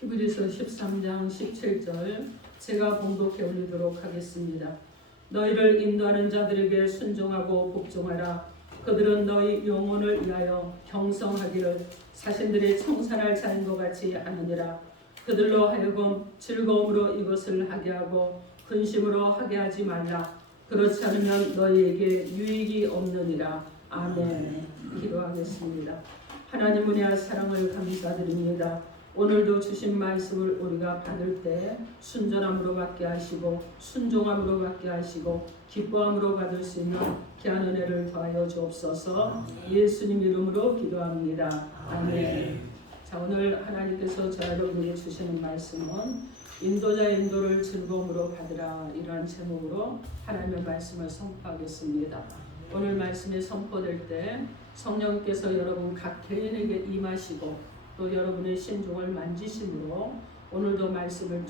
히브리서 13장 17절 제가 봉독해 올리도록 하겠습니다. 너희를 인도하는 자들에게 순종하고 복종하라. 그들은 너희 영혼을 위하여 경성하기를 자신들의 청산할 자인 것 같이 하느니라. 그들로 하여금 즐거움으로 이것을 하게 하고 근심으로 하게 하지 말라. 그렇지 않으면 너희에게 유익이 없느니라. 아멘. 기도하겠습니다. 하나님 은혜와 사랑을 감사드립니다. 오늘도 주신 말씀을 우리가 받을 때 순전함으로 받게 하시고 순종함으로 받게 하시고 기뻐함으로 받을 수 있는 귀한 은혜를 더하여 주옵소서. 예수님 이름으로 기도합니다. 아멘. 자, 오늘 하나님께서 저 여러분에게 주시는 말씀은 인도자의 인도를 즐거움으로 받으라, 이러한 제목으로 하나님의 말씀을 선포하겠습니다. 오늘 말씀이 선포될 때 성령께서 여러분 각 개인에게 임하시고 또 여러분의 심중을 만지심으로 오늘도 말씀을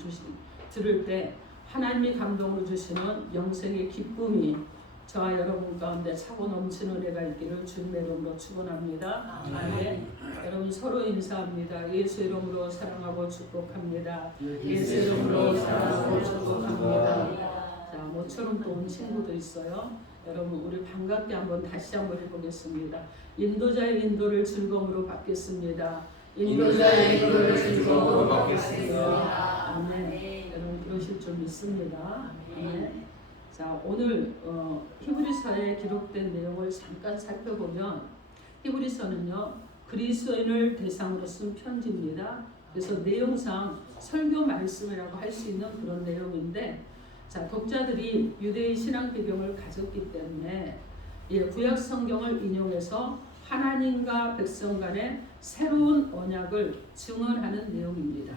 들을 때 하나님이 감동을 주시는 영생의 기쁨이 저와 여러분 가운데 차고 넘치는 은혜가 있기를 주님의 이름으로 축원합니다. 아멘. 여러분 서로 인사합니다. 예수 이름으로 사랑하고 축복합니다. 예수 이름으로 사랑하고 축복합니다. 자, 모처럼 또 온 친구도 있어요. 여러분 우리 반갑게 다시 한번 해보겠습니다. 인도자의 인도를 즐거움으로 받겠습니다. 인도자의 인도를 즐거움으로 받겠습니다. 아멘. 여러분 그러실 줄 믿습니다. 아멘. 자, 오늘 히브리서에 기록된 내용을 잠깐 살펴보면 히브리서는요 그리스도인을 대상으로 쓴 편지입니다. 그래서 내용상 설교 말씀이라고 할 수 있는 그런 내용인데, 자, 독자들이 유대의 신앙 배경을 가졌기 때문에 구약 성경을 인용해서 하나님과 백성 간의 새로운 언약을 증언하는 내용입니다.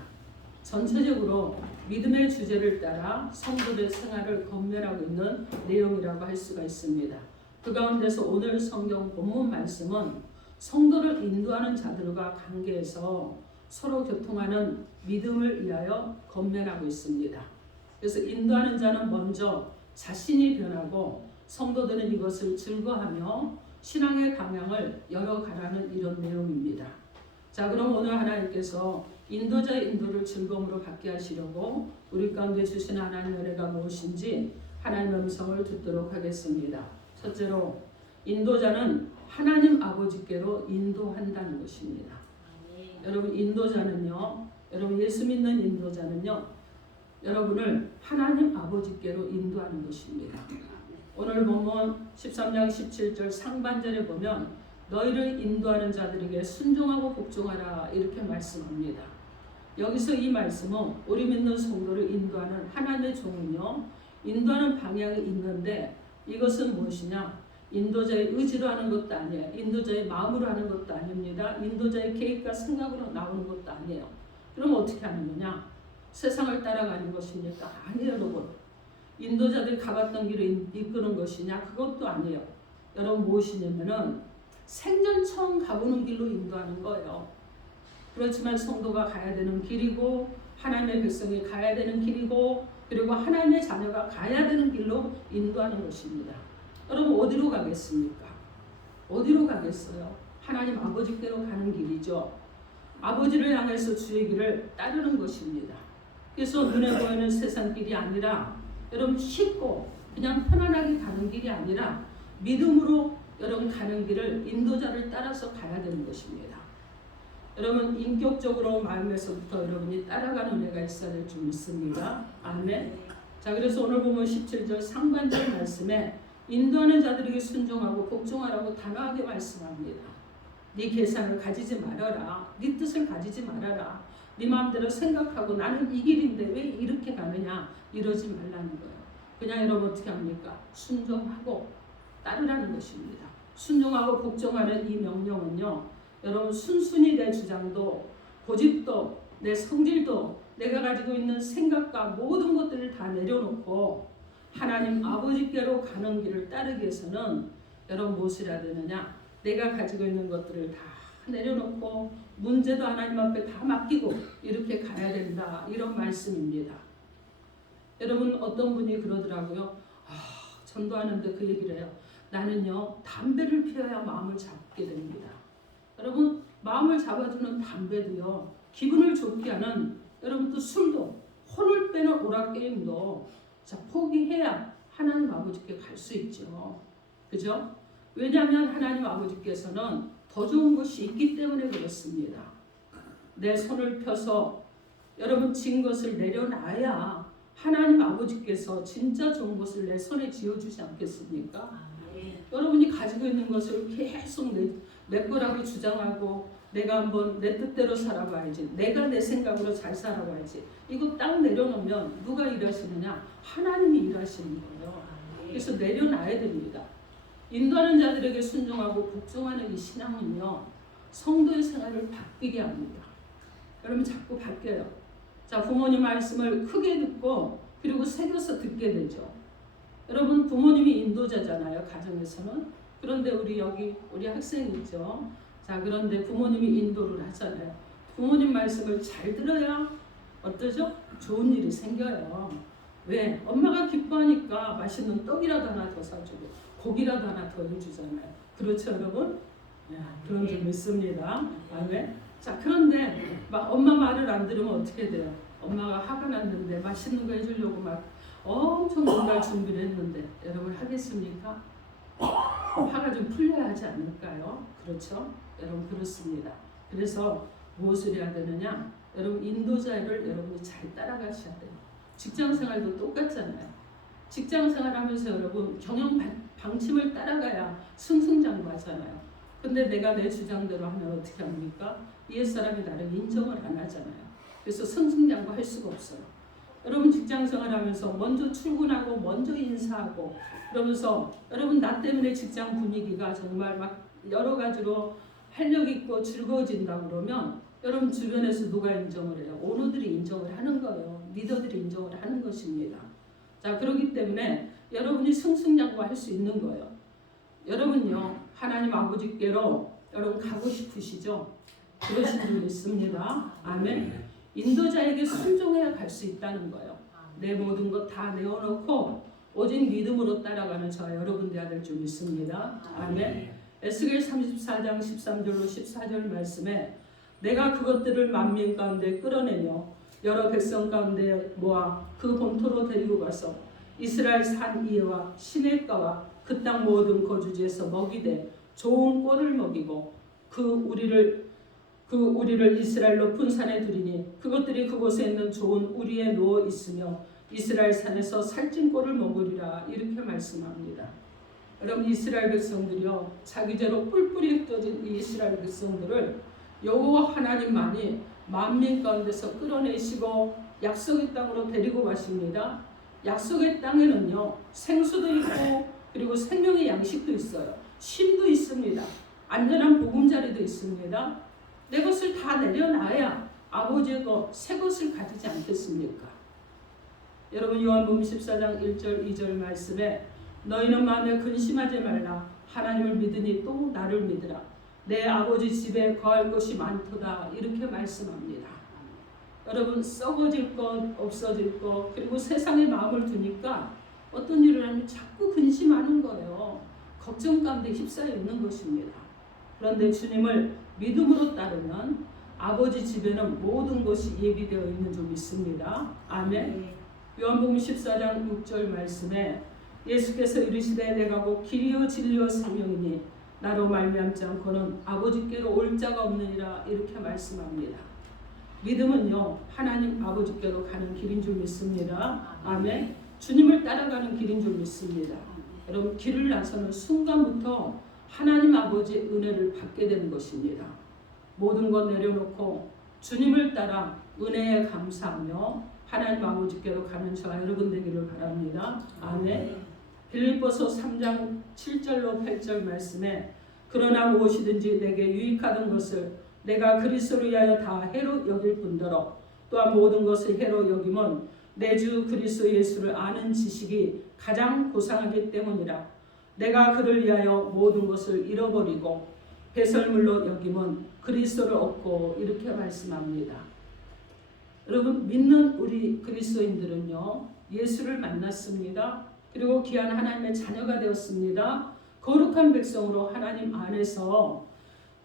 전체적으로 믿음의 주제를 따라 성도들의 생활을 검열하고 있는 내용이라고 할 수가 있습니다. 그 가운데서 오늘 성경 본문 말씀은 성도를 인도하는 자들과 관계에서 서로 교통하는 믿음을 위하여 검열하고 있습니다. 그래서 인도하는 자는 먼저 자신이 변하고 성도들은 이것을 즐거워하며 신앙의 방향을 열어가라는 이런 내용입니다. 자, 그럼 오늘 하나님께서 인도자의 인도를 즐거움으로 받게 하시려고 우리 가운데 주신 하나님의 은혜가 무엇인지 하나님의 음성을 듣도록 하겠습니다. 첫째로 인도자는 하나님 아버지께로 인도한다는 것입니다. 여러분 인도자는요, 여러분 예수 믿는 인도자는요, 여러분을 하나님 아버지께로 인도하는 것입니다. 오늘 보면 13장 17절 상반절에 보면 너희를 인도하는 자들에게 순종하고 복종하라 이렇게 말씀합니다. 여기서 이 말씀은 우리 믿는 성도를 인도하는 하나님의 종이요 인도하는 방향이 있는데 이것은 무엇이냐? 인도자의 의지로 하는 것도 아니에요. 인도자의 마음으로 하는 것도 아닙니다. 인도자의 계획과 생각으로 나오는 것도 아니에요. 그럼 어떻게 하는 거냐? 세상을 따라가는 것입니까? 아니에요, 여러분. 인도자들이 가봤던 길을 이끄는 것이냐? 그것도 아니에요. 여러분 무엇이냐면은 생전 처음 가보는 길로 인도하는 거예요. 그렇지만 성도가 가야 되는 길이고 하나님의 백성이 가야 되는 길이고 그리고 하나님의 자녀가 가야 되는 길로 인도하는 것입니다. 여러분 어디로 가겠습니까? 어디로 가겠어요? 하나님 아버지께로 가는 길이죠. 아버지를 향해서 주의 길을 따르는 것입니다. 그래서 눈에 보이는 세상 길이 아니라 여러분 쉽고 그냥 편안하게 가는 길이 아니라 믿음으로 여러분 가는 길을 인도자를 따라서 가야 되는 것입니다. 여러분 인격적으로 마음에서부터 여러분이 따라가는 은혜가 있어야 될 줄 믿습니다. 아멘. 자, 그래서 오늘 보면 17절 상반절 말씀에 인도하는 자들에게 순종하고 복종하라고 단호하게 말씀합니다. 네 계산을 가지지 말아라. 네 뜻을 가지지 말아라. 네 마음대로 생각하고 나는 이 길인데 왜 이렇게 가느냐 이러지 말라는 거예요. 그냥 여러분 어떻게 합니까? 순종하고 따르라는 것입니다. 순종하고 복종하는 이 명령은요, 여러분 순순히 내 주장도 고집도 내 성질도 내가 가지고 있는 생각과 모든 것들을 다 내려놓고 하나님 아버지께로 가는 길을 따르기 위해서는 여러분 무엇을 해야 되느냐? 내가 가지고 있는 것들을 다 내려놓고 문제도 하나님 앞에 다 맡기고 이렇게 가야 된다, 이런 말씀입니다. 여러분 어떤 분이 그러더라고요. 전도하는데 그 얘기를 해요. 나는요 담배를 피워야 마음을 잡게 됩니다. 여러분 마음을 잡아주는 담배도요 기분을 좋게 하는 여러분 또 술도 혼을 빼는 오락게임도 자 포기해야 하나님 아버지께 갈 수 있죠. 그죠? 왜냐하면 하나님 아버지께서는 더 좋은 것이 있기 때문에 그렇습니다. 내 손을 펴서 여러분 진 것을 내려놔야 하나님 아버지께서 진짜 좋은 것을 내 손에 쥐어주지 않겠습니까? 여러분이 가지고 있는 것을 계속 내 거라고 주장하고 내가 한번 내 뜻대로 살아봐야지, 내가 내 생각으로 잘 살아봐야지, 이거 딱 내려놓으면 누가 일하시느냐? 하나님이 일하시는 거예요. 그래서 내려놔야 됩니다. 인도하는 자들에게 순종하고 복종하는 이 신앙은요, 성도의 생활을 바뀌게 합니다. 여러분 자꾸 바뀌어요. 자, 부모님 말씀을 크게 듣고 그리고 새겨서 듣게 되죠. 여러분 부모님이 인도자잖아요, 가정에서는. 그런데 우리 학생이 있죠. 자, 그런데 부모님이 인도를 하잖아요. 부모님 말씀을 잘 들어야 어떠죠? 좋은 일이 생겨요. 왜? 엄마가 기뻐하니까 맛있는 떡이라도 하나 더 사주고 고기라도 하나 더 해주잖아요. 그렇죠, 여러분? 그런 줄 믿습니다. 아멘. 자, 그런데 막 엄마 말을 안 들으면 어떻게 돼요? 엄마가 화가 났는데 맛있는 거 해주려고 막 엄청 뭔가 준비를 했는데 여러분 하겠습니까? 화가 좀 풀려야 하지 않을까요? 그렇죠? 여러분 그렇습니다. 그래서 무엇을 해야 되느냐? 여러분 인도자를 여러분이 잘 따라가셔야 돼요. 직장생활도 똑같잖아요. 직장생활하면서 여러분 경영 방침을 따라가야 승승장구하잖아요. 근데 내가 내 주장대로 하면 어떻게 합니까? 옛사람이 나를 인정을 안 하잖아요. 그래서 승승장구할 수가 없어요. 여러분 직장생활하면서 먼저 출근하고 먼저 인사하고 그러면서 여러분 나 때문에 직장 분위기가 정말 막 여러 가지로 활력 있고 즐거워진다 그러면 여러분 주변에서 누가 인정을 해요? 오너들이 인정을 하는 거예요. 리더들이 인정을 하는 것입니다. 자, 그렇기 때문에 여러분이 승승장구할 수 있는 거예요. 여러분요 하나님 아버지께로 여러분 가고 싶으시죠? 그러신 줄 믿습니다. 아멘. 인도자에게 순종해야 갈 수 있다는 거예요. 내 모든 것 다 내어놓고 오직 믿음으로 따라가는 저와 여러분 되어야 될 줄 믿습니다. 아멘. 에스겔 34장 13절로 14절 말씀에 내가 그것들을 만민 가운데 끌어내며 여러 백성 가운데 모아 그 본토로 데리고 가서 이스라엘 산 이에와 시냇가와 그 땅 모든 거주지에서 먹이되 좋은 꼴을 먹이고 그 우리를 이스라엘 높은 산에 두리니 그것들이 그곳에 있는 좋은 우리에 누워 있으며 이스라엘 산에서 살찐 꼴을 먹으리라 이렇게 말씀합니다. 여러분 이스라엘 백성들이요 자기 죄로 뿔뿔이 흩어진 이 이스라엘 백성들을 여호와 하나님만이 만민 가운데서 끌어내시고 약속의 땅으로 데리고 가십니다. 약속의 땅에는요 생수도 있고 그리고 생명의 양식도 있어요. 쉼도 있습니다. 안전한 보금자리도 있습니다. 내 것을 다 내려놔야 아버지의 새 것을 가지지 않겠습니까? 여러분 요한복음 14장 1절 2절 말씀에 너희는 마음에 근심하지 말라 하나님을 믿으니 또 나를 믿으라 내 아버지 집에 거할 것이 많도다 이렇게 말씀합니다. 여러분 썩어질 것 없어질 것 그리고 세상에 마음을 두니까 어떤 일을 하면 자꾸 근심하는 거예요. 걱정 가운데 휩싸여 있는 것입니다. 그런데 주님을 믿음으로 따르면 아버지 집에는 모든 것이 예비되어 있는 줄 믿습니다. 아멘. 요한복음 14장 6절 말씀에 예수께서 이르시되 내가 곧 길이요 진리요 생명이니 나로 말미암지 않고는 아버지께로 올 자가 없느니라 이렇게 말씀합니다. 믿음은요 하나님 아버지께로 가는 길인 줄 믿습니다. 아멘. 주님을 따라가는 길인 줄 믿습니다. 여러분 길을 나서는 순간부터 하나님 아버지의 은혜를 받게 되는 것입니다. 모든 것 내려놓고 주님을 따라 은혜에 감사하며 하나님 아버지께로 가는 저와 여러분 되기를 바랍니다. 아멘. 빌립보서 3장 7절로 8절 말씀에 그러나 무엇이든지 내게 유익하던 것을 내가 그리스도를 위하여 다 해로 여길 뿐더러 또한 모든 것을 해로 여김은 내 주 그리스도 예수를 아는 지식이 가장 고상하기 때문이라. 내가 그를 위하여 모든 것을 잃어버리고 배설물로 여김은 그리스도를 얻고 이렇게 말씀합니다. 여러분 믿는 우리 그리스도인들은요 예수를 만났습니다. 그리고 귀한 하나님의 자녀가 되었습니다. 거룩한 백성으로 하나님 안에서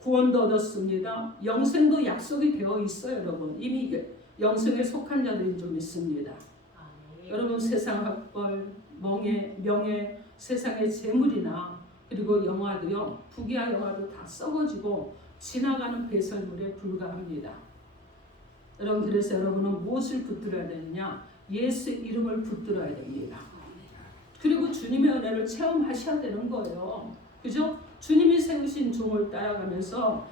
구원도 얻었습니다. 영생도 약속이 되어 있어요, 여러분. 이미 영생에 속한 자들인 줄 믿습니다. 여러분, 세상 학벌, 명예, 세상의 재물이나 그리고 영화도요, 부귀와 영화도 다 썩어지고 지나가는 배설물에 불과합니다. 여러분, 그래서 여러분은 무엇을 붙들어야 되느냐? 예수 이름을 붙들어야 됩니다. 그리고 주님의 은혜를 체험하셔야 되는 거예요. 그죠? 주님이 세우신 종을 따라가면서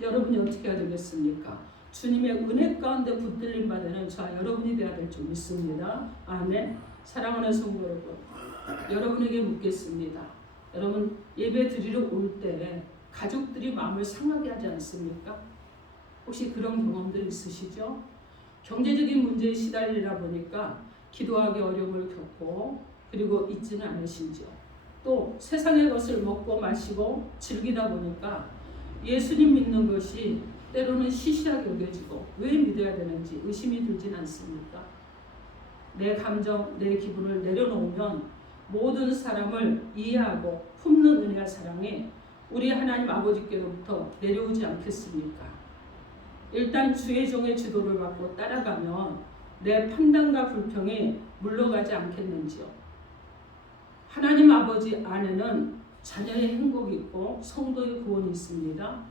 여러분이 어떻게 해야 되겠습니까? 주님의 은혜 가운데 붙들림 받는 저 여러분이 되어야 될 줄 믿습니다. 아멘. 사랑하는 성도 여러분, 여러분에게 묻겠습니다. 여러분, 예배 드리러 올 때 가족들이 마음을 상하게 하지 않습니까? 혹시 그런 경험들 있으시죠? 경제적인 문제에 시달리다 보니까 기도하기 어려움을 겪고 그리고 있지는 않으신지요? 또 세상의 것을 먹고 마시고 즐기다 보니까 예수님 믿는 것이 때로는 시시하게 여겨지고 왜 믿어야 되는지 의심이 들진 않습니까? 내 감정, 내 기분을 내려놓으면 모든 사람을 이해하고 품는 은혜와 사랑이 우리 하나님 아버지께로부터 내려오지 않겠습니까? 일단 주의 종의 지도를 받고 따라가면 내 판단과 불평이 물러가지 않겠는지요? 하나님 아버지 안에는 자녀의 행복이 있고 성도의 구원이 있습니다.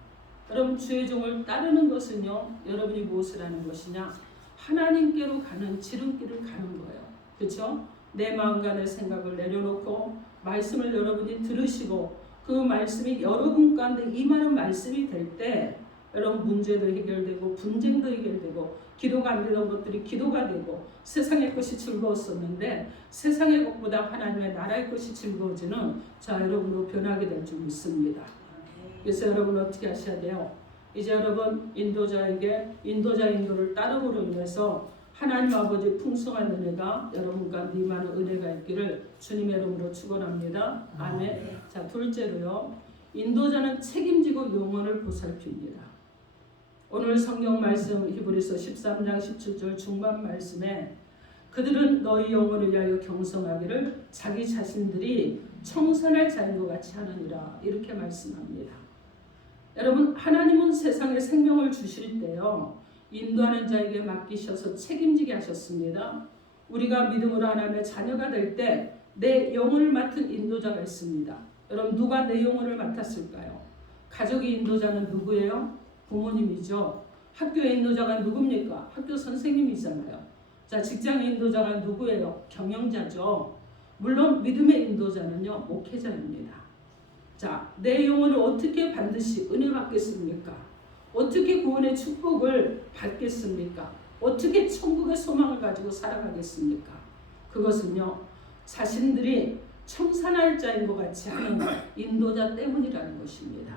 여러분, 주의 종을 따르는 것은요, 여러분이 무엇을 하는 것이냐? 하나님께로 가는 지름길을 가는 거예요. 그렇죠? 내 마음과 내 생각을 내려놓고 말씀을 여러분이 들으시고 그 말씀이 여러분 가운데 임하는 말씀이 될 때 여러분, 문제도 해결되고 분쟁도 해결되고 기도가 안 되던 것들이 기도가 되고 세상의 것이 즐거웠었는데 세상의 것보다 하나님의 나라의 것이 즐거워지는 자 여러분으로 변하게 될 줄 믿습니다. 그래서 여러분 어떻게 하셔야 돼요? 이제 여러분 인도자에게 인도자 인도를 따름으로 인해서 하나님 아버지 풍성한 은혜가 여러분과 임하는 은혜가 있기를 주님의 이름으로 축원합니다. 아멘. 자, 둘째로요, 인도자는 책임지고 영혼을 보살핍니다. 오늘 성경 말씀 히브리서 13장 17절 중반 말씀에 그들은 너희 영혼을 위하여 경성하기를 자기 자신들이 청산할 자인 것 같이 하느니라, 이렇게 말씀합니다. 여러분, 하나님은 세상에 생명을 주실 때요, 인도하는 자에게 맡기셔서 책임지게 하셨습니다. 우리가 믿음으로 하나님의 자녀가 될 때 내 영혼을 맡은 인도자가 있습니다. 여러분, 누가 내 영혼을 맡았을까요? 가족의 인도자는 누구예요? 부모님이죠. 학교의 인도자가 누굽니까? 학교 선생님이잖아요. 자, 직장의 인도자가 누구예요? 경영자죠. 물론 믿음의 인도자는요, 목회자입니다. 자, 내 영혼을 어떻게 반드시 은혜 받겠습니까? 어떻게 구원의 축복을 받겠습니까? 어떻게 천국의 소망을 가지고 살아가겠습니까? 그것은요, 자신들이 청산할 자인 것 같이 하는 인도자 때문이라는 것입니다.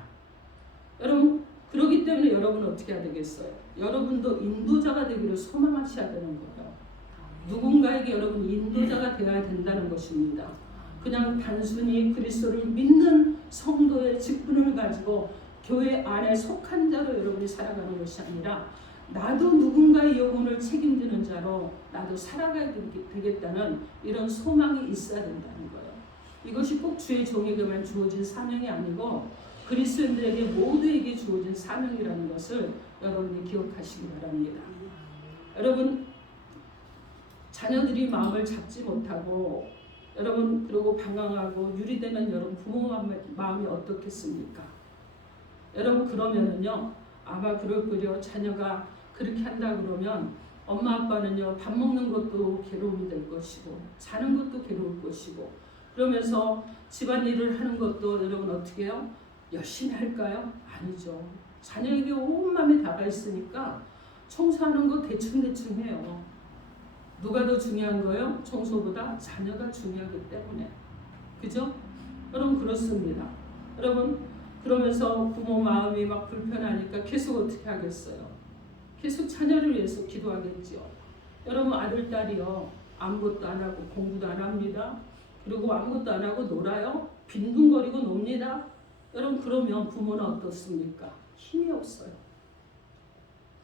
여러분, 그렇기 때문에 여러분은 어떻게 해야 되겠어요? 여러분도 인도자가 되기를 소망하셔야 되는 거예요. 누군가에게 여러분 인도자가 되어야 된다는 것입니다. 그냥 단순히 그리스도를 믿는 성도의 직분을 가지고 교회 안에 속한 자로 여러분이 살아가는 것이 아니라 나도 누군가의 영혼을 책임지는 자로 나도 살아가야 되겠다는 이런 소망이 있어야 된다는 거예요. 이것이 꼭 주의 종에게만 주어진 사명이 아니고 그리스도인들에게 모두에게 주어진 사명이라는 것을 여러분이 기억하시기 바랍니다. 여러분, 자녀들이 마음을 잡지 못하고 여러분 그러고 방황하고 유리되면 여러분 부모 마음이 어떻겠습니까? 여러분, 그러면은요, 아마 그럴 거요. 자녀가 그렇게 한다 그러면 엄마 아빠는요, 밥 먹는 것도 괴로움이 될 것이고 자는 것도 괴로울 것이고 그러면서 집안일을 하는 것도 여러분 어떻게 해요? 열심히 할까요? 아니죠. 자녀에게 온 마음이 다가 있으니까 청소하는 거 대충대충 해요. 누가 더 중요한 거예요? 청소보다 자녀가 중요하기 때문에. 그죠? 여러분, 그렇습니다. 여러분, 그러면서 부모 마음이 막 불편하니까 계속 어떻게 하겠어요? 계속 자녀를 위해서 기도하겠죠. 여러분, 아들, 딸이요, 아무것도 안 하고 공부도 안 합니다. 그리고 아무것도 안 하고 놀아요. 빈둥거리고 놉니다. 여러분, 그러면 부모는 어떻습니까? 힘이 없어요.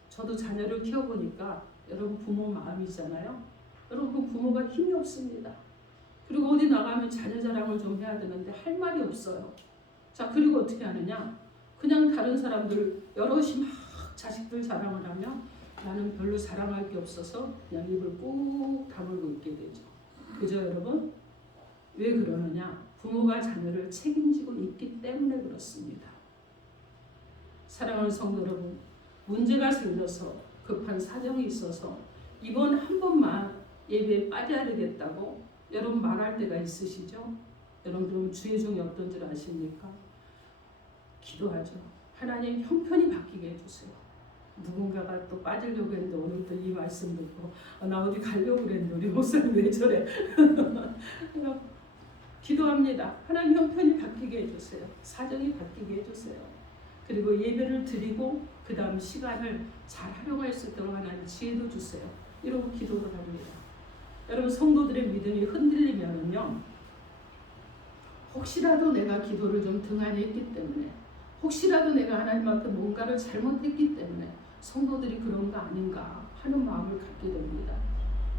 저도 자녀를 키워보니까 여러분 부모 마음이잖아요. 여러분, 그 부모가 힘이 없습니다. 그리고 어디 나가면 자녀 자랑을 좀 해야 되는데 할 말이 없어요. 자, 그리고 어떻게 하느냐? 그냥 다른 사람들 여럿이 막 자식들 자랑을 하면 나는 별로 자랑할 게 없어서 그냥 입을 꾹 다물고 있게 되죠. 그죠 여러분? 왜 그러느냐? 부모가 자녀를 책임지고 있기 때문에 그렇습니다. 사랑하는 성도 여러분, 문제가 생겨서 급한 사정이 있어서 이번 한 번만 예배에 빠져야 되겠다고 여러분 말할 때가 있으시죠? 여러분 그럼 주의 종이 어떤 줄 아십니까? 기도하죠. 하나님 형편이 바뀌게 해주세요. 누군가가 또 빠지려고 했는데 오늘 또 이 말씀 듣고 나 어디 가려고 그랬는데 우리 목사님 왜 저래? 기도합니다. 하나님 형편이 바뀌게 해주세요. 사정이 바뀌게 해주세요. 그리고 예배를 드리고 그 다음 시간을 잘 활용할 수 있도록 하나님 지혜도 주세요. 이러고 기도를 합니다. 여러분 성도들의 믿음이 흔들리면은요, 혹시라도 내가 기도를 좀 등한히 했기 때문에, 혹시라도 내가 하나님 앞에 뭔가를 잘못했기 때문에 성도들이 그런 거 아닌가 하는 마음을 갖게 됩니다.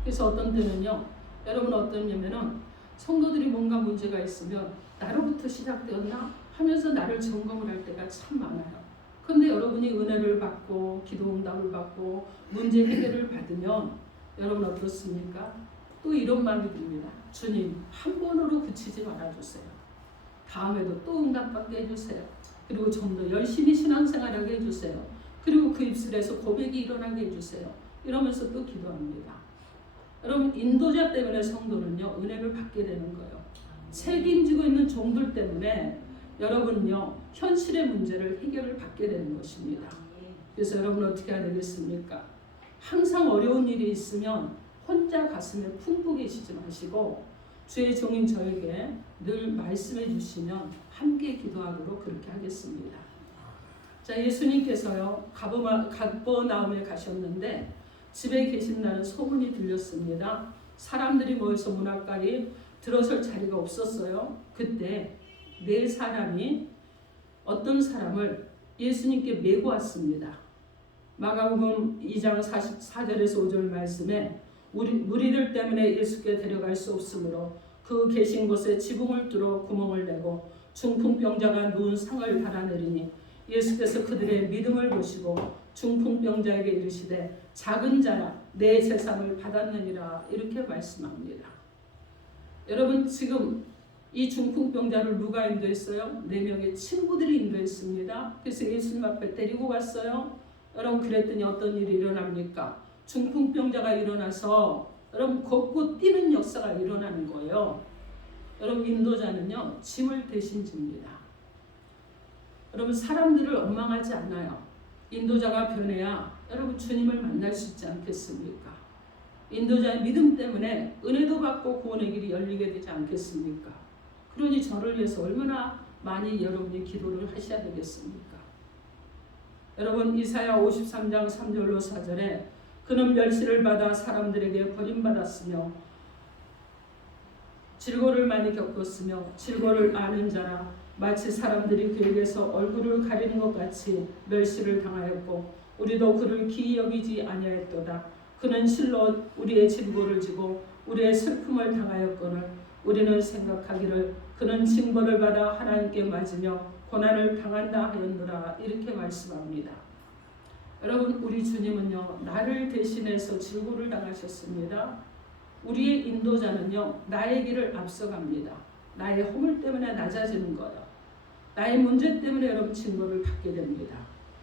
그래서 어떤 때는요, 여러분 어떠냐면은 성도들이 뭔가 문제가 있으면 나로부터 시작되었나 하면서 나를 점검을 할 때가 참 많아요. 그런데 여러분이 은혜를 받고 기도응답을 받고 문제 해결을 받으면 여러분 어떻습니까? 또 이런 마음이 듭니다. 주님 한 번으로 그치지 말아주세요. 다음에도 또 응답받게 해주세요. 그리고 좀 더 열심히 신앙생활하게 해주세요. 그리고 그 입술에서 고백이 일어나게 해주세요. 이러면서 또 기도합니다. 여러분 인도자 때문에 성도는요 은혜를 받게 되는 거예요. 책임지고 있는 종들 때문에 여러분은요 현실의 문제를 해결을 받게 되는 것입니다. 그래서 여러분 어떻게 해야 되겠습니까? 항상 어려운 일이 있으면 혼자 가슴에 품고 계시지 마시고 주의 종인 저에게 늘 말씀해 주시면 함께 기도하도록 그렇게 하겠습니다. 자, 예수님께서요 가버나움에 가셨는데 집에 계신다는 소문이 들렸습니다. 사람들이 모여서 문학가에 들어설 자리가 없었어요. 그때 네 사람이 어떤 사람을 예수님께 메고 왔습니다. 마가복음 2장 44절에서 5절 말씀에 무리들 때문에 예수께 데려갈 수 없으므로 그 계신 곳에 지붕을 뚫어 구멍을 내고 중풍병자가 누운 상을 달아내리니 예수께서 그들의 믿음을 보시고 중풍병자에게 이르시되 작은 자라 내 재산을 받았느니라 이렇게 말씀합니다. 여러분 지금 이 중풍병자를 누가 인도했어요? 4명의 친구들이 인도했습니다. 그래서 예수님 앞에 데리고 갔어요. 여러분 그랬더니 어떤 일이 일어납니까? 중풍병자가 일어나서 여러분 걷고 뛰는 역사가 일어나는 거예요. 여러분 인도자는요 짐을 대신 집니다. 여러분 사람들을 원망하지 않아요. 인도자가 변해야 여러분 주님을 만날 수 있지 않겠습니까? 인도자의 믿음 때문에 은혜도 받고 구원의 길이 열리게 되지 않겠습니까? 그러니 저를 위해서 얼마나 많이 여러분이 기도를 하셔야 되겠습니까? 여러분 이사야 53장 3절로 4절에 그는 멸시를 받아 사람들에게 버림받았으며 질고를 많이 겪었으며 질고를 아는 자라 마치 사람들이 그에게서 얼굴을 가리는 것 같이 멸시를 당하였고 우리도 그를 기이 여기지 아니하였도다. 그는 실로 우리의 질고를 지고 우리의 슬픔을 당하였거늘 우리는 생각하기를 그는 징벌을 받아 하나님께 맞으며 고난을 당한다 하였노라 이렇게 말씀합니다. 여러분 우리 주님은요 나를 대신해서 질고를 당하셨습니다. 우리의 인도자는요 나의 길을 앞서갑니다. 나의 허물 때문에 낮아지는 거예요. 나의 문제 때문에 여러분 징벌을 받게 됩니다.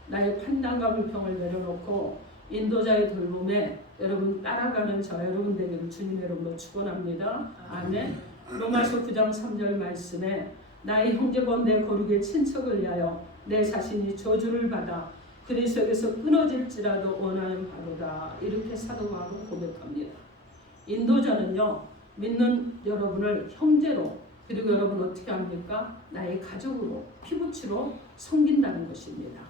나의 판단과 불평을 내려놓고 인도자의 돌봄에 여러분 따라가는 저 여러분 되기를 주님의 이름으로 축원합니다. 아멘. 로마서 9장 3절 말씀에 나의 형제건 내 거룩의 친척을 위하여 내 자신이 저주를 받아 그리스도에게서 끊어질지라도 원하는 바로다 이렇게 사도 바울은 고백합니다. 인도자는요 믿는 여러분을 형제로 그리고 여러분 어떻게 합니까? 나의 가족으로 피부치로 섬긴다는 것입니다.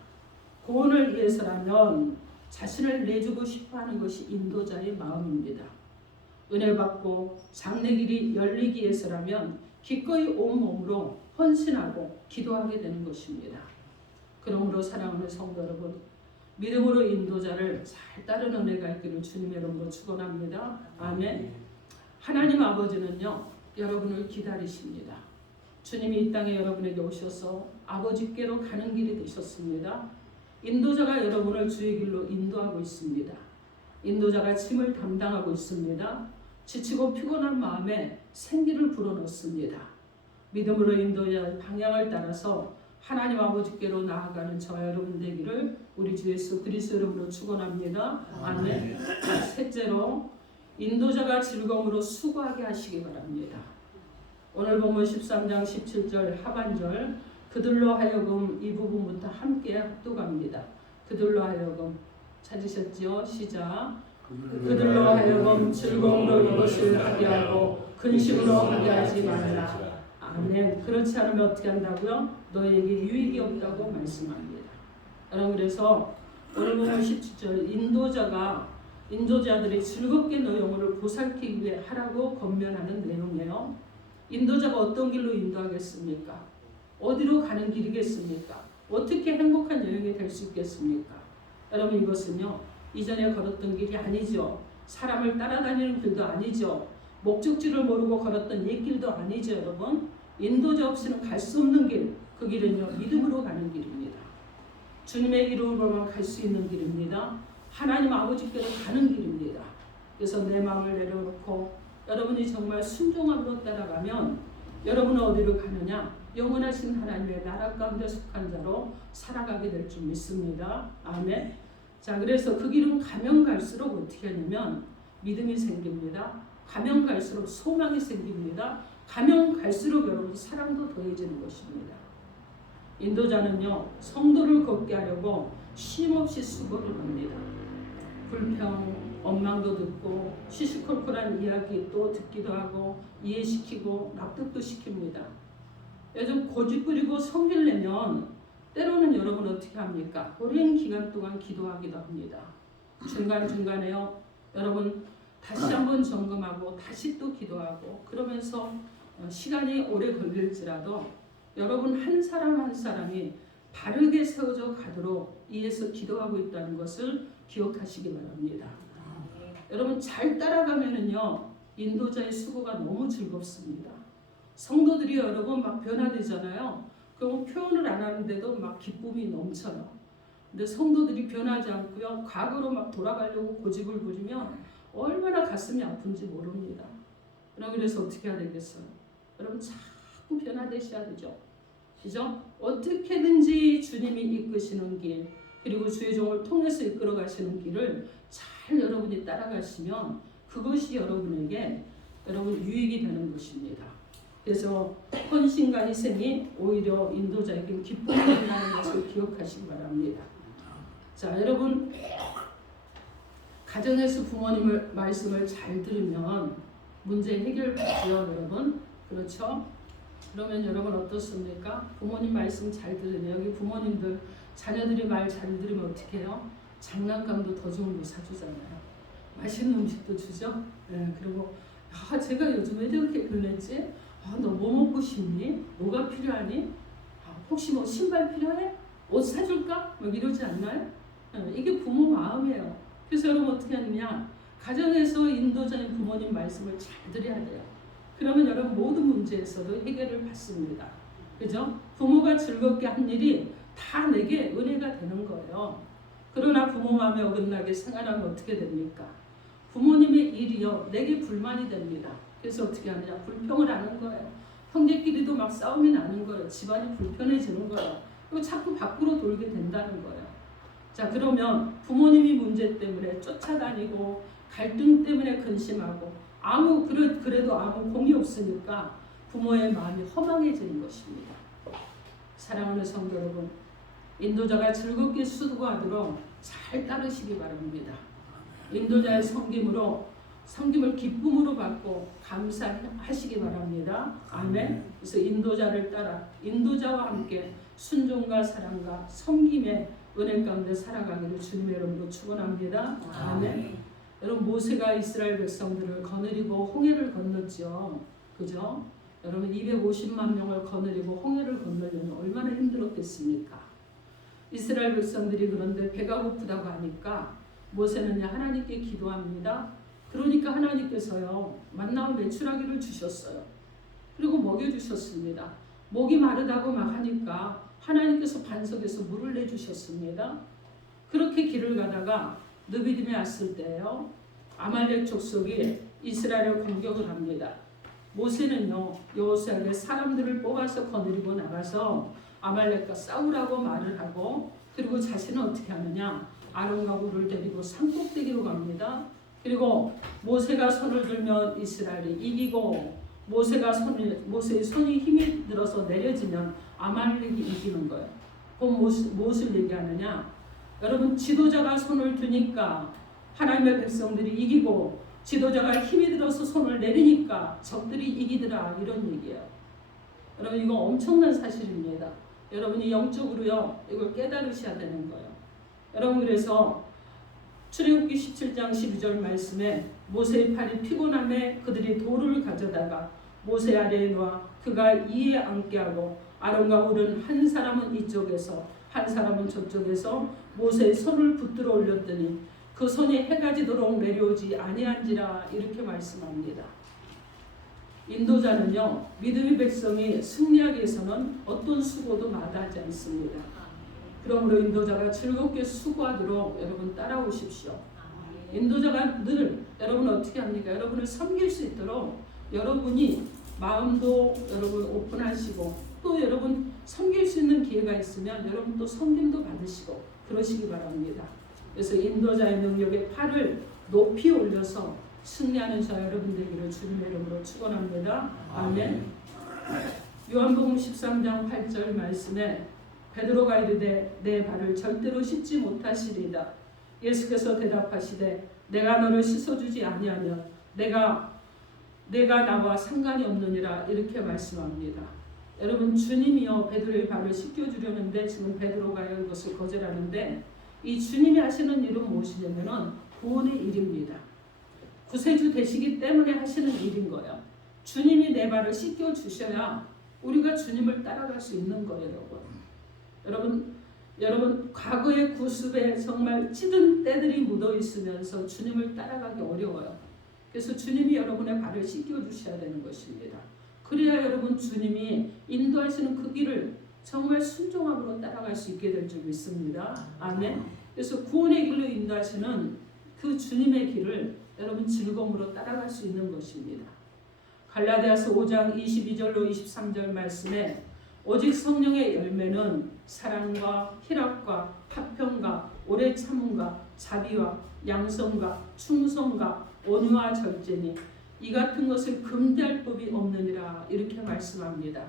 구원을 위해서라면 자신을 내주고 싶어하는 것이 인도자의 마음입니다. 은혜 받고 장래 길이 열리기 위해서라면 기꺼이 온몸으로 헌신하고 기도하게 되는 것입니다. 그러므로 사랑하는 성도 여러분 믿음으로 인도자를 잘 따르는 은혜가 있기를 주님의 이름으로 축원합니다. 아멘. 하나님 아버지는요 여러분을 기다리십니다. 주님이 이 땅에 여러분에게 오셔서 아버지께로 가는 길이 되셨습니다. 인도자가 여러분을 주의 길로 인도하고 있습니다. 인도자가 짐을 담당하고 있습니다. 지치고 피곤한 마음에 생기를 불어넣습니다. 믿음으로 인도자의 방향을 따라서 하나님 아버지께로 나아가는 저와 여러분 되기를 우리 주 예수 그리스도 이름으로 축원합니다. 아멘. 셋째로 인도자가 즐거움으로 수고하게 하시기 바랍니다. 오늘 본문 13장 17절 하반절 그들로 하여금 이 부분부터 함께 합독합니다. 그들로 하여금 찾으셨지요? 시작. 그들로 하여금 즐거움으로 이것을 하게 하고 근심으로 하게 하지 말라. 아멘. 그렇지 않으면 어떻게 한다고요? 너에게 유익이 없다고 말씀합니다. 여러분 그래서 오늘 보면 17절 인도자들이 즐겁게 너 영혼을 보살피기 위해 하라고 권면하는 내용이에요. 인도자가 어떤 길로 인도하겠습니까? 어디로 가는 길이겠습니까? 어떻게 행복한 여행이 될 수 있겠습니까? 여러분 이것은요 이전에 걸었던 길이 아니죠. 사람을 따라다니는 길도 아니죠. 목적지를 모르고 걸었던 옛길도 아니죠. 여러분 인도자 없이는 갈 수 없는 길, 그 길은요 믿음으로 가는 길입니다. 주님의 이름으로만 갈 수 있는 길입니다. 하나님 아버지께로 가는 길입니다. 그래서 내 마음을 내려놓고 여러분이 정말 순종함으로 따라가면 여러분은 어디로 가느냐? 영원하신 하나님의 나라 가운데 속한 자로 살아가게 될 줄 믿습니다. 아멘. 자, 그래서 그 길은 가면 갈수록 어떻게 하냐면 믿음이 생깁니다. 가면 갈수록 소망이 생깁니다. 가면 갈수록 여러분 사랑도 더해지는 것입니다. 인도자는요 성도를 걷게 하려고 쉼없이 수고를 합니다. 불평, 원망도 듣고 시시콜콜한 이야기 또 듣기도 하고 이해시키고 납득도 시킵니다. 요즘 고집 부리고 성질내면 때로는 여러분 어떻게 합니까? 오랜 기간 동안 기도하기도 합니다. 중간중간에요 여러분 다시 한번 점검하고 다시 또 기도하고 그러면서 시간이 오래 걸릴지라도 여러분 한 사람 한 사람이 바르게 세워져 가도록 위해서 기도하고 있다는 것을 기억하시기 바랍니다. 여러분 잘 따라가면은요 인도자의 수고가 너무 즐겁습니다. 성도들이 여러분 막 변화되잖아요. 그럼 표현을 안 하는데도 막 기쁨이 넘쳐요. 근데 성도들이 변하지 않고요 과거로 막 돌아가려고 고집을 부리면 얼마나 가슴이 아픈지 모릅니다. 그래서 어떻게 해야 되겠어요? 여러분 자꾸 변화되셔야 되죠. 그죠? 어떻게든지 주님이 이끄시는 길 그리고 주의 종을 통해서 이끌어 가시는 길을 잘 여러분이 따라가시면 그것이 여러분에게 여러분 유익이 되는 것입니다. 그래서 헌신과 희생이 오히려 인도자에게 기쁨이 된다는 것을 기억하시기 바랍니다. 자, 여러분 가정에서 부모님을 말씀을 잘 들으면 문제 해결되죠, 여러분. 그렇죠? 그러면 여러분 어떻습니까? 부모님 말씀 잘 들으면 여기 부모님들 자녀들이 말 잘 들으면 어떻게 해요? 장난감도 더 좋은 거 사주잖아요. 맛있는 음식도 주죠. 네, 그리고 제가 요즘 왜 저렇게 변했지? 너 뭐 먹고 싶니? 뭐가 필요하니? 혹시 뭐 신발 필요해? 옷 사줄까? 막 이러지 않나요? 네, 이게 부모 마음이에요. 그래서 여러분 어떻게 하느냐? 가정에서 인도자인 부모님 말씀을 잘 들어야 돼요. 그러면 여러분 모든 문제에서도 해결을 받습니다. 그죠? 부모가 즐겁게 한 일이 다 내게 은혜가 되는 거예요. 그러나 부모 마음에 어긋나게 생활하면 어떻게 됩니까? 부모님의 일이요 내게 불만이 됩니다. 그래서 어떻게 하느냐? 불평을 하는 거예요. 형제끼리도 막 싸움이 나는 거예요. 집안이 불편해지는 거예요. 그리고 자꾸 밖으로 돌게 된다는 거예요. 자, 그러면 부모님이 문제 때문에 쫓아다니고 갈등 때문에 근심하고 그래도 아무 공이 없으니까 부모의 마음이 허망해지는 것입니다. 사랑하는 성도 여러분, 인도자가 즐겁게 수고하도록 잘 따르시기 바랍니다. 인도자의 섬김을 기쁨으로 받고 감사하시기 바랍니다. 아멘. 그래서 인도자를 따라 인도자와 함께 순종과 사랑과 섬김의 은혜 가운데 살아가기를 주님의 이름으로 축원합니다. 아멘. 여러분 모세가 이스라엘 백성들을 거느리고 홍해를 건넜죠. 그죠? 여러분 250만 명을 거느리고 홍해를 건너려면 얼마나 힘들었겠습니까? 이스라엘 백성들이 그런데 배가 고프다고 하니까 모세는 하나님께 기도합니다. 그러니까 하나님께서요 만나와 메추라기를 주셨어요. 그리고 먹여주셨습니다. 목이 마르다고 막 하니까 하나님께서 반석에서 물을 내주셨습니다. 그렇게 길을 가다가 느비딤에 왔을 때요, 아말렉 족속이 이스라엘을 공격을 합니다. 모세는요, 여호수아에게 사람들을 뽑아서 거느리고 나가서 아말렉과 싸우라고 말을 하고, 그리고 자신은 어떻게 하느냐, 아론과 훌을 데리고 산꼭대기로 갑니다. 그리고 모세가 손을 들면 이스라엘이 이기고, 모세의 손이 힘이 들어서 내려지면 아말렉이 이기는 거예요. 그 무엇을 얘기하느냐? 여러분, 지도자가 손을 드니까 하나님의 백성들이 이기고, 지도자가 힘이 들어서 손을 내리니까 적들이 이기더라, 이런 얘기예요. 여러분, 이거 엄청난 사실입니다. 여러분이 영적으로요, 이걸 깨달으셔야 되는 거예요. 여러분, 그래서 출애굽기 17장 12절 말씀에 모세의 팔이 피곤함에 그들이 돌을 가져다가 모세 아래에 놓아 그가 이에 앉게 하고, 아론과 훌은 한 사람은 이쪽에서 한 사람은 저쪽에서 모세의 손을 붙들어 올렸더니 그 손이 해가 지도록 내려오지 아니한지라, 이렇게 말씀합니다. 인도자는요, 믿음의 백성이 승리하기 위해서는 어떤 수고도 마다하지 않습니다. 그러므로 인도자가 즐겁게 수고하도록 여러분 따라오십시오. 인도자가 늘 여러분 어떻게 합니까? 여러분을 섬길 수 있도록 여러분이 마음도 여러분 오픈하시고, 또 여러분 섬길 수 있는 기회가 있으면 여러분 또 섬김도 받으시고 그러시기 바랍니다. 그래서 인도자의 능력의 팔을 높이 올려서 승리하는 저 여러분 되기를 주님의 이름으로 축원합니다. 아멘. 요한복음 13장 8절 말씀에 베드로가 이르되 내 발을 절대로 씻지 못하시리다. 예수께서 대답하시되 내가 너를 씻어주지 아니하면 내가 나와 상관이 없느니라, 이렇게 말씀합니다. 여러분, 주님이요 베드로의 발을 씻겨주려는데 지금 베드로가 이것을 거절하는데, 이 주님이 하시는 일은 무엇이냐면은 구원의 일입니다. 구세주 되시기 때문에 하시는 일인 거예요. 주님이 내 발을 씻겨주셔야 우리가 주님을 따라갈 수 있는 거예요, 여러분. 여러분, 과거의 구습에 정말 찌든 때들이 묻어 있으면서 주님을 따라가기 어려워요. 그래서 주님이 여러분의 발을 씻겨주셔야 되는 것입니다. 그래야 여러분 주님이 인도하시는 그 길을 정말 순종함으로 따라갈 수 있게 될 줄 믿습니다. 아멘. 그래서 구원의 길로 인도하시는 그 주님의 길을 여러분 즐거움으로 따라갈 수 있는 것입니다. 갈라디아서 5장 22절로 23절 말씀에 오직 성령의 열매는 사랑과 희락과 화평과 오래 참음과 자비와 양성과 충성과 온유와 절제니 이 같은 것을 금지할 법이 없느니라, 이렇게 말씀합니다.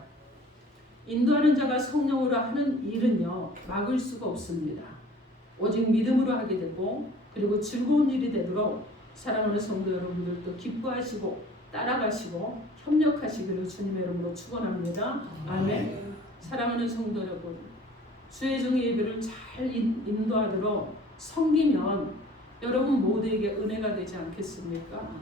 인도하는 자가 성령으로 하는 일은요, 막을 수가 없습니다. 오직 믿음으로 하게 되고, 그리고 즐거운 일이 되도록 사랑하는 성도 여러분들도 기뻐하시고 따라가시고 협력하시기를 주님의 이름으로 축원합니다. 아멘. 사랑하는 성도 여러분, 주의 종의 예배를 잘 인도하도록 섬기면 여러분 모두에게 은혜가 되지 않겠습니까?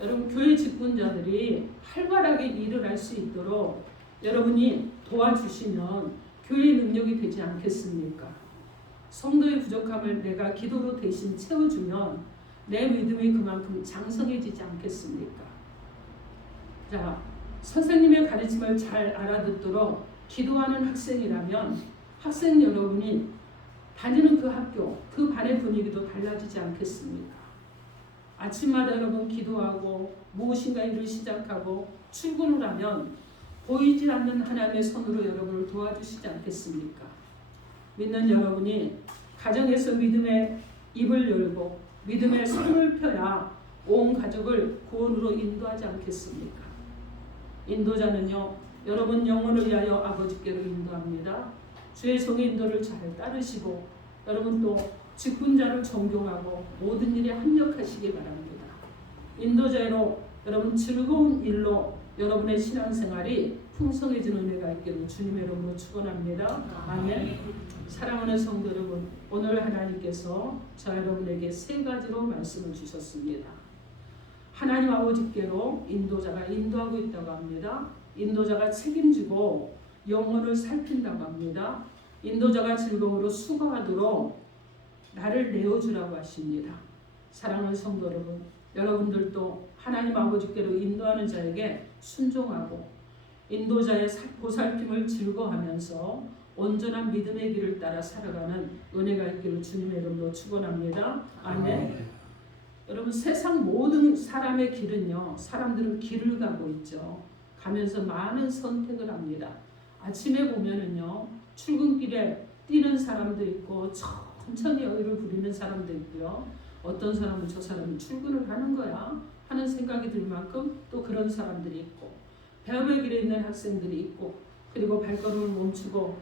여러분, 교회 직분자들이 활발하게 일을 할 수 있도록 여러분이 도와주시면 교회의 능력이 되지 않겠습니까? 성도의 부족함을 내가 기도로 대신 채워주면 내 믿음이 그만큼 장성해지지 않겠습니까? 자, 선생님의 가르침을 잘 알아듣도록 기도하는 학생이라면 학생 여러분이 다니는 그 학교, 그 반의 분위기도 달라지지 않겠습니까? 아침마다 여러분 기도하고 무엇인가 일을 시작하고 출근을 하면 보이지 않는 하나님의 손으로 여러분을 도와주시지 않겠습니까? 믿는 여러분이 가정에서 믿음의 입을 열고 믿음의 손을 펴야 온 가족을 구원으로 인도하지 않겠습니까? 인도자는요, 여러분 영혼을 위하여 아버지께로 인도합니다. 주의 성의 인도를 잘 따르시고 여러분 또 직분자를 존경하고 모든 일에 합력하시기 바랍니다. 인도자로 여러분 즐거운 일로 여러분의 신앙생활이 풍성해지는 은혜가 있기를 주님의 이름으로 축원합니다. 아멘. 사랑하는 성도 여러분, 오늘 하나님께서 저 여러분에게 세 가지로 말씀을 주셨습니다. 하나님 아버지께로 인도자가 인도하고 있다고 합니다. 인도자가 책임지고 영혼을 살핀다고 합니다. 인도자가 즐거움으로 수고하도록 나를 내어주라고 하십니다. 사랑하는 성도 여러분, 여러분들도 하나님 아버지께로 인도하는 자에게 순종하고 인도자의 보살핌을 즐거워하면서 온전한 믿음의 길을 따라 살아가는 은혜가 있기를 주님의 이름으로 축원합니다. 아멘. 여러분, 세상 모든 사람의 길은요, 사람들은 길을 가고 있죠. 가면서 많은 선택을 합니다. 아침에 보면은요, 출근길에 뛰는 사람도 있고 천천히 어휘를 부리는 사람도 있고요. 어떤 사람은 저 사람이 출근을 하는 거야 하는 생각이 들 만큼 또 그런 사람들이 있고, 배움의 길에 있는 학생들이 있고, 그리고 발걸음을 멈추고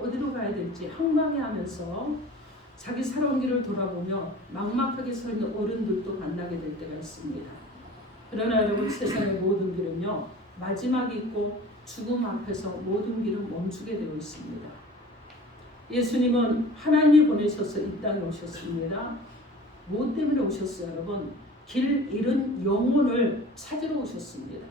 어디로 가야 될지 황망해하면서 자기 살아온 길을 돌아보며 막막하게 서 있는 어른들도 만나게 될 때가 있습니다. 그러나 여러분, 세상의 모든 길은요, 마지막이 있고 죽음 앞에서 모든 길은 멈추게 되어 있습니다. 예수님은 하나님이 보내셔서 이 땅에 오셨습니다. 무엇 때문에 오셨어요, 여러분? 길 잃은 영혼을 찾으러 오셨습니다.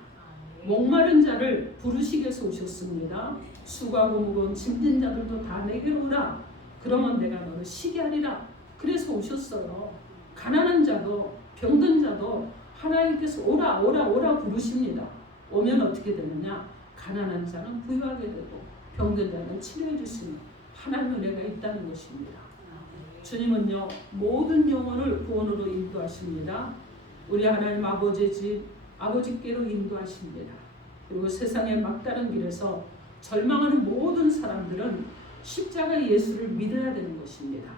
목마른 자를 부르시기 위해서 오셨습니다. 수고하고 무거운 짐진 자들도 다 내게로 오라. 그러면 내가 너를 쉬게 하리라. 그래서 오셨어요. 가난한 자도 병든 자도 하나님께서 오라 오라 오라 부르십니다. 오면 어떻게 되느냐? 가난한 자는 부유하게 되고 병든 자는 치료해 주시는 하나님의 은혜가 있다는 것입니다. 주님은요, 모든 영혼을 구원으로 인도하십니다. 우리 하나님 아버지의 집, 아버지께로 인도하십니다. 그리고 세상의 막다른 길에서 절망하는 모든 사람들은 십자가 예수를 믿어야 되는 것입니다.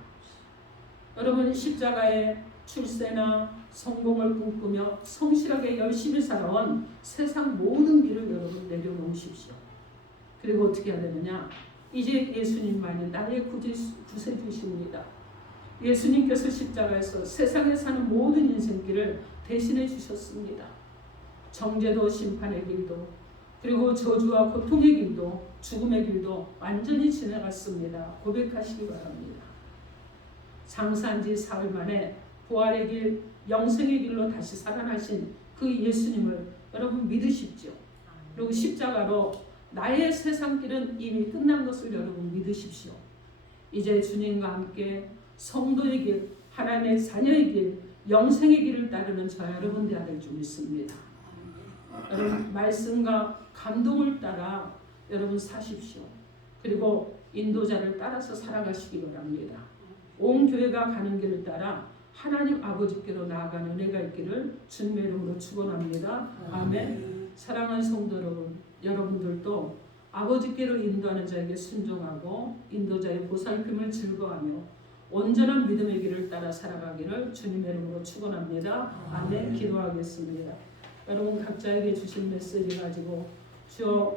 여러분, 십자가의 출세나 성공을 꿈꾸며 성실하게 열심히 살아온 세상 모든 길을 여러분 내려놓으십시오. 그리고 어떻게 해야 되느냐? 이제 예수님만이 나의 구세주십니다. 예수님께서 십자가에서 세상에 사는 모든 인생길을 대신해 주셨습니다. 정죄도 심판의 길도, 그리고 저주와 고통의 길도, 죽음의 길도 완전히 지나갔습니다. 고백하시기 바랍니다. 장사한 지 사흘 만에 부활의 길, 영생의 길로 다시 살아나신 그 예수님을 여러분 믿으십시오. 그리고 십자가로 나의 세상길은 이미 끝난 것을 여러분 믿으십시오. 이제 주님과 함께 성도의 길, 하나님의 자녀의 길, 영생의 길을 따르는 저 여러분 되어야 될 줄 믿습니다. 여러분, 말씀과 감동을 따라 여러분 사십시오. 그리고 인도자를 따라서 살아가시기 바랍니다. 온 교회가 가는 길을 따라 하나님 아버지께로 나아가는 은혜가 있기를 주님의 이름으로 축원합니다. 아멘. 사랑하는 성도 여러분, 여러분들도 아버지께로 인도하는 자에게 순종하고 인도자의 보살핌을 즐거워하며 온전한 믿음의 길을 따라 살아가기를 주님의 이름으로 축원합니다. 아멘. 기도하겠습니다. 여러분, 각자에게 주신 메시지 가지고 주여